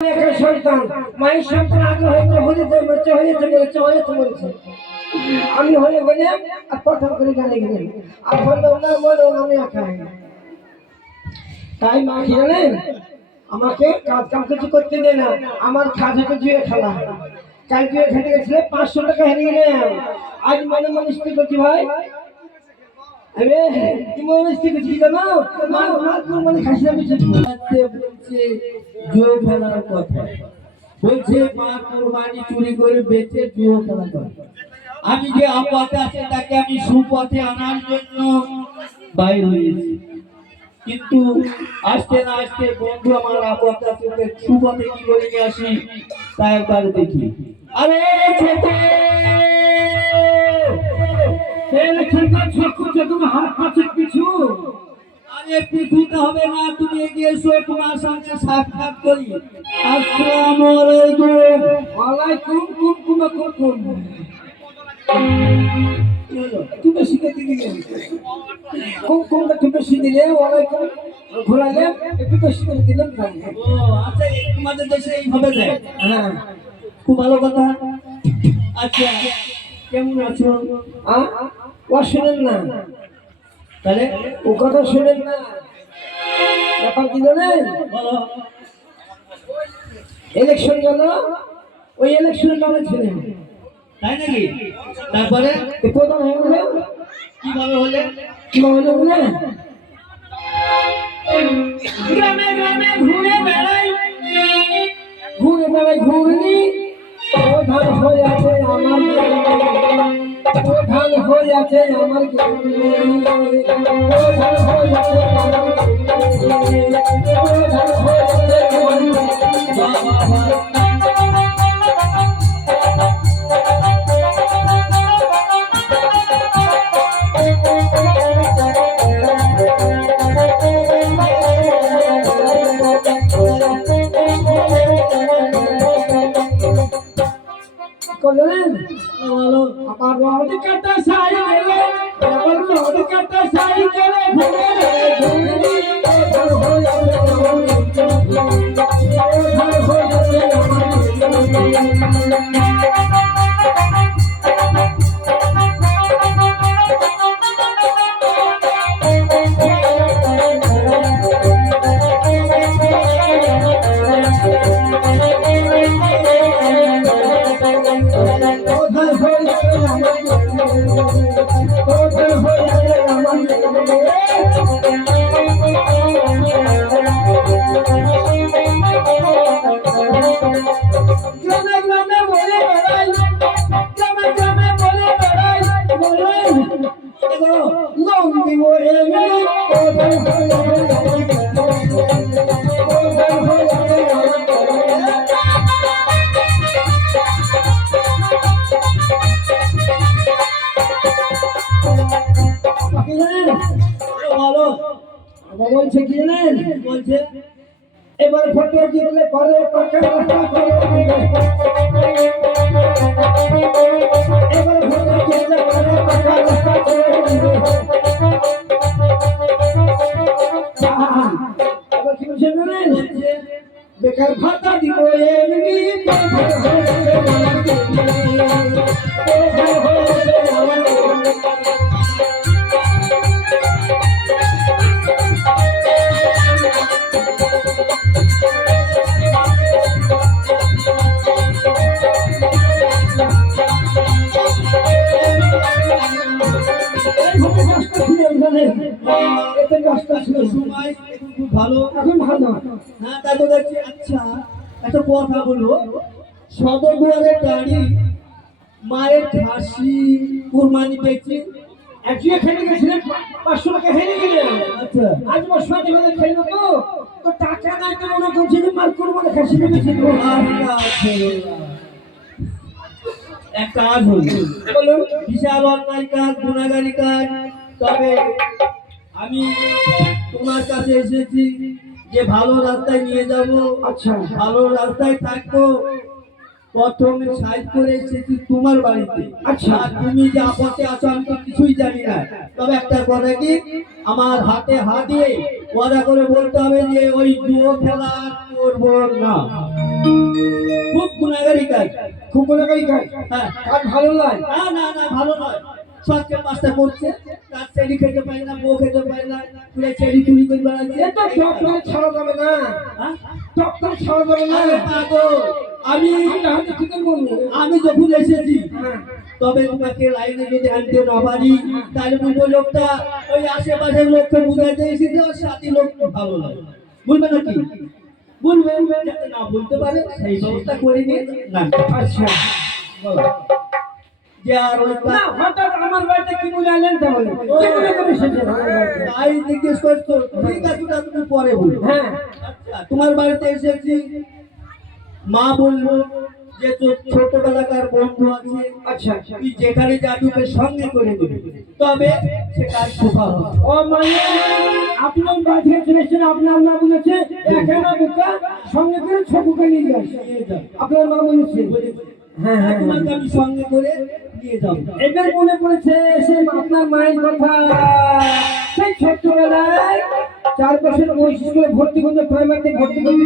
সন্তান মায়ের সন্তান আগে হয়েছে আমি হলে বলে আর প্রথম করে গানে গেলেন আর বললো না বলো আমি একাই তাই মা কি জানেন আমাকে কাজ কাম কিছু করতে দেয় না আমার খাজাকে জুয়ে খেলা কাল জুয়ে খেতে গেছিলে 500 টাকা হেরে গেলাম আজ মনে মনে স্থির করছি ভাই আরে কি মনে স্থির করছি জানো মা মানে খাসি আমি বলছে জুয়ে খেলার কথা বলছে মা কুরবানি চুরি করে বেচে জুয়ে খেলা করে আমি যে আপদে আছে তাকে আমি সুপথে আনার জন্য বাইরে হয়েছি কিন্তু আজকে না আজকে বন্ধু আমার আপদে আছে সুপথে কি করে নিয়ে আসি তাই একবার দেখি আরে ছোটে তেলে ছোটে ছোটে তুমি হাত পাচ্ছে কিছু আরে পিছুতে হবে না তুমি এগিয়ে এসো তোমার সঙ্গে সাক্ষাৎ করি আসসালামু আলাইকুম ওয়ালাইকুম কুম তুমি শিখে দিলে কোনটা তুমি শিখে দিলে ওয়ালাইকুম ঘোরালে একটু তো শিখে দিলাম ও আচ্ছা তোমাদের দেশে এইভাবে দেয় হ্যাঁ খুব ভালো কথা আচ্ছা কেমন আছো ও শুনেন না তাহলে ও কথা শুনেন না ব্যাপার কি জানেন ইলেকশন গেল ওই ইলেকশনে নামে ছিলেন তাই নাকি তারপরে প্রধান হয়ে গেল কিভাবে হলে বলে গ্রামে গ্রামে ঘুরে বেড়াই ঘুরনি প্রধান হয়ে আছে আমার প্রধান হয়ে আছে আমার প্রধান হয়ে আছে আমার রোড কাটা সাইকেলে আমার রোড কাটা সাইকেলে ঘুরে ঘুরে বলছে কি জানেন বলছে এবার ফটো দিলে পরে পাকা রাস্তা করে এবার ফটো দিলে পরে পাকা রাস্তা করে এবার কি বলছে জানেন বেকার ভাতা দিব এমনি ভালো এখন ভালো হ্যাঁ তাই তো দেখছি আচ্ছা একটা কথা বলবো সদর দুয়ারের গাড়ি মায়ের খাসি কুরবানি পেয়েছি একজন খেলে গেছিলেন 500 টাকা হেরে গেলেন আচ্ছা আজ 500 টাকা খেললো তো টাকা নাই তো মনে করছে যে মাল কুরবানি খাসি পেয়েছি এক কাজ হলো বিশাল অন্যায় কাজ গুনাহগারি কাজ তবে আমি তোমার কাছে এসেছি যে ভালো রাস্তায় নিয়ে যাব আচ্ছা ভালো রাস্তায় থাকবো প্রথমে সাইড করে এসেছি তোমার বাড়িতে আচ্ছা তুমি যে আপদে আছো আমি তো কিছুই জানি না তবে একটা কথা কি আমার হাতে হাত দিয়ে ওয়াদা করে বলতে হবে যে ওই জুয়ো খেলা করবো না খুব গুণাগারি কাজ। খুব গুণাগারি কাজ। হ্যাঁ। কাজ ভালো নয়। না না না, ভালো নয়। সবকে পাঁচটা করছে, তার চেরি খেতে পারে না, বউ খেতে পারে না, পুরো চেরি চুরি করে বেড়াচ্ছে। এ তো ডক্টর ছাড়া যাবে না। হ্যাঁ? ডক্টর ছাড়া যাবে না। আরে পাগল, আমি আমরা হয়তো ঠিক বলবো। আমি যখন এসেছি হ্যাঁ। তবে তোমাকে লাইনে যদি আনতে না পারি তাহলে বলবো লোকটা ওই আশেপাশের লোককে বুঝাইতে এসেছে, ওর সাথী লোক ভালো নয়, বুঝবে নাকি? বলবে, যাতে না বলতে পারে সেই ব্যবস্থা করে নিয়ে না। আচ্ছা। বলো। যে আর ওই না, হঠাৎ আমার বাড়িতে কি বলে আনলেন তাহলে? কি মনে করে এসেছেন আমার বাড়িতে? তাই জিজ্ঞেস করছো, ঠিক আছে, ওটা তুমি পরে বলো। হ্যাঁ। আচ্ছা, তোমার বাড়িতে এসেছি, মা বললো যে তোর ছোটবেলাকার বন্ধু আছে, আচ্ছা। তুই যেখানে যাবি ওকে সঙ্গে করে নিবি, তবে সে কাজ সোফা হবে। ও মানে আপনার বাড়িতে চলেছেন, আপনার মা বলেছে এখানে বুকা সঙ্গে করে ছকুকে নিয়ে যাস। নিয়ে যাও। আপনার মা বলেছে। হ্যাঁ হ্যাঁ। তোমাকে আমি সঙ্গে করে নিয়ে যাবো। এবার মনে পড়েছে সে আপনার মায়ের কথা। সেই ছোট্টবেলায় 4 বছর বয়স স্কুলে ভর্তি করতে, প্রাইমারিতে ভর্তি করতে